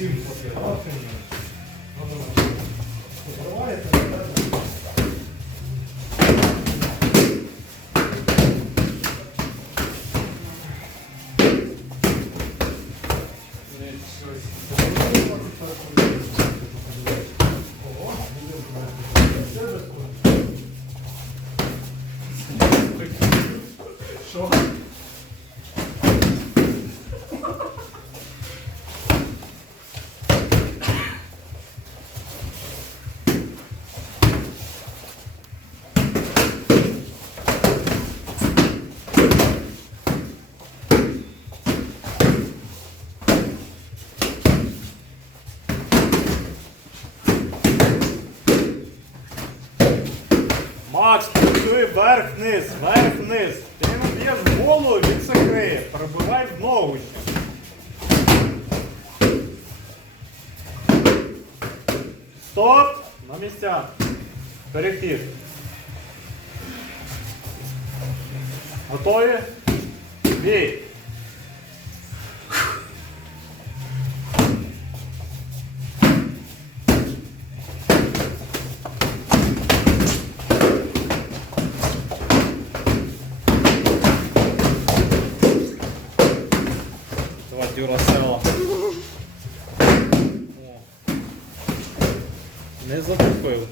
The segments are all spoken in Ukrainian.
всім фотографіям. Закриваєте, Що? Макс, працюй вверх-вниз, вверх-вниз. Ти йому б'єш в голову, він закриє. криє. Пробивай в ногу ще. Стоп! На місця. Перехід. Готові? Бій. Два дюрасела. О. Не затупив.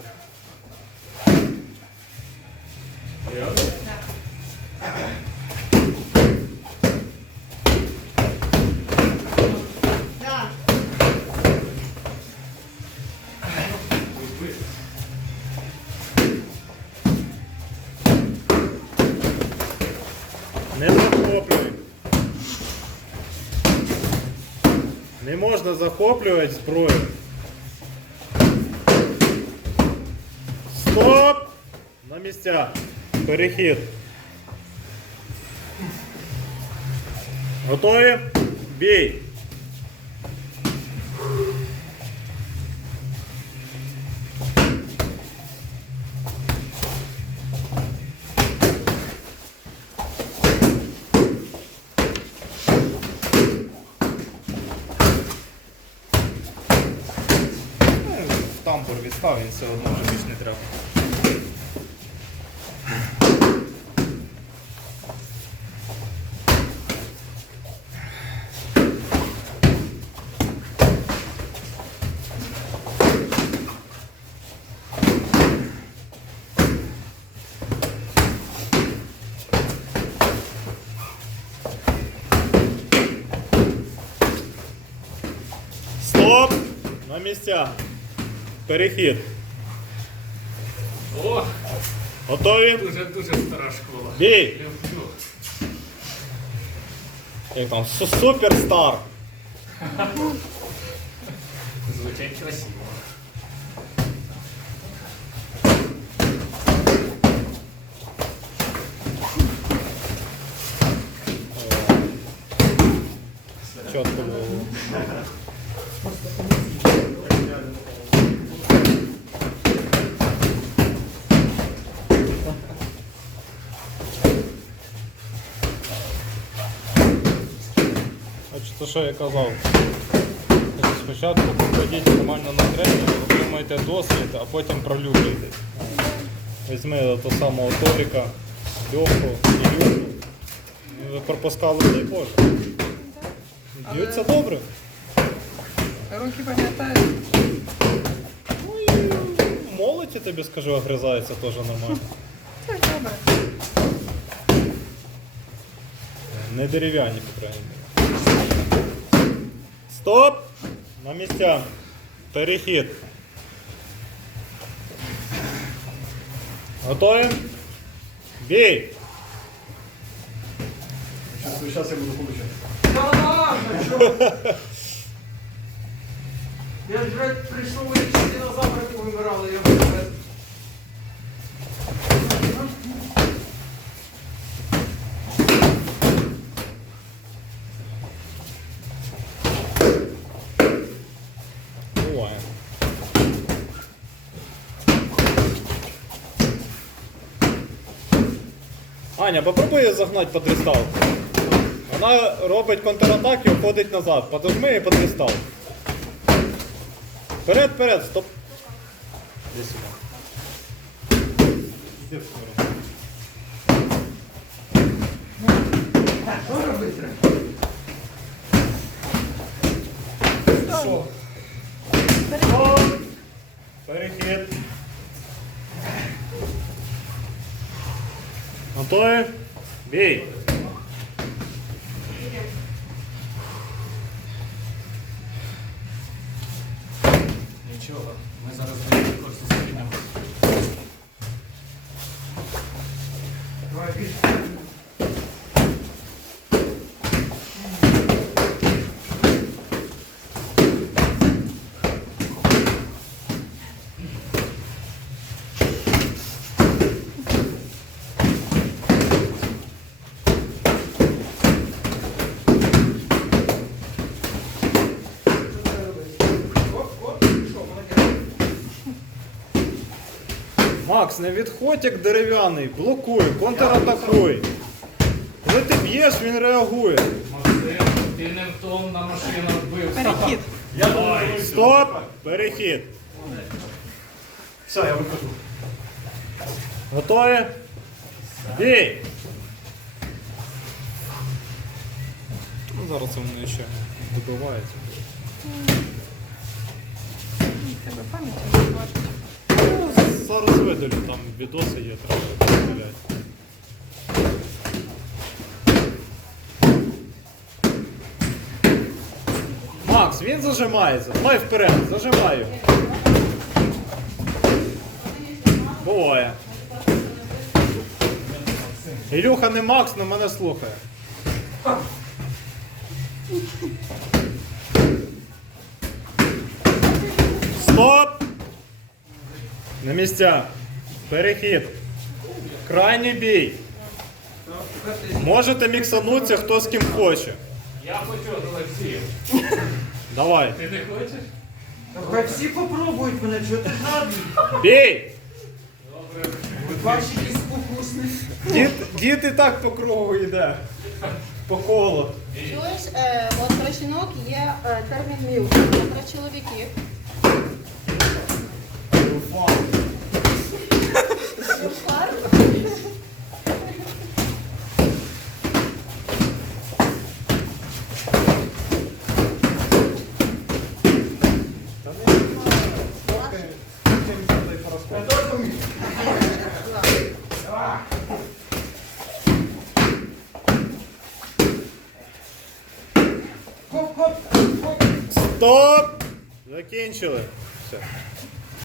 Захоплювати зброю. Стоп! На місця. Перехід. Готові? Бій! В тамбур відстав, він все одно вже більш не треба. Стоп! На місця. Перехід. О, Готові? дуже дуже стара школа. Бій! Люблю. Як там? Су- Суперстар. Звучить красиво. Чітко було. Що я казав. Спочатку покладіть нормально на тренінг, отримайте досвід, а потім пролюбуйтесь. Візьми того самого Толіка, Льоху, Ілюху. Ви пропускали, дай Боже. Б'ються добре. Руки пам'ятають. Ну і молодь, я тобі скажу, огризається теж нормально. Це добре. Не дерев'яні, по крайній мірі. Стоп! На місця. Перехід. Готові? Бій! Зараз я буду получати. Ага, а що? Я ж вже прийшов і динозаври вибирали, я вже. Аня, попробуй її загнати під ристалку. Вона робить контратак і уходить назад. Подожми і під ристалку. Вперед, вперед, стоп. Іди сюди. Що робити? Що? Стоп. Перехід. Готові? Бій. Нічого, ми зараз на кошти спільнемо. Давай більше. Макс, не відходь як дерев'яний, блокуй, контратакуй. Коли ти б'єш, він реагує. Максим, ти не в тому на машину вбив. Перехід. Давай. Стоп! Перехід. Все, я виходжу. Готові? Бій! Ну, зараз вони ще добиваються. Тебе пам'ять не бачу. Зараз видалю, там відоси є, треба видаляти. Макс, він зажимається. Давай вперед, зажимай його. Буває. Ілюха не Макс, але мене слухає. Стоп! На місця. Перехід. Крайній бій. Можете міксанутися хто з ким хоче. Я хочу з Олексієм. Давай. Ти не хочеш? Та Хай всі попробують мене, чого ти жадний? Бій! Бачиш, який спокусний. Дід, дід і так по кругу йде. По колу. Чуєш, е, от про жінок є е, термін міл, а про чоловіків. Стоп! Закінчили. Все.